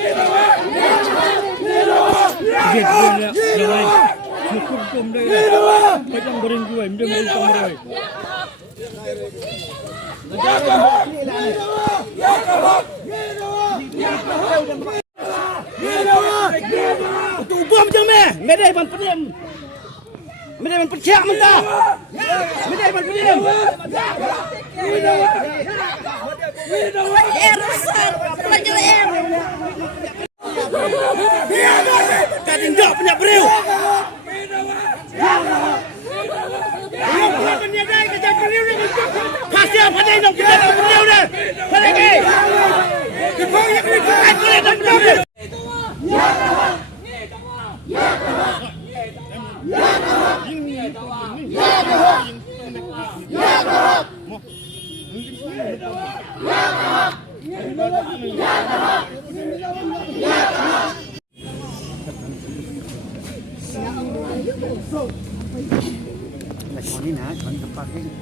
Giết rồi rồi cuốn cùng đây mấy trăm bering gue mình đừng công rồi tụ bom chứ mẹ đây bằng phát điểm mẹ đây bằng phát chạm mình ta mẹ đây bằng phát điểm em nó cho em kadang tak punya beriu pasti apa dia nak kita beriu dah pada ke ini nah, kan tempat ini.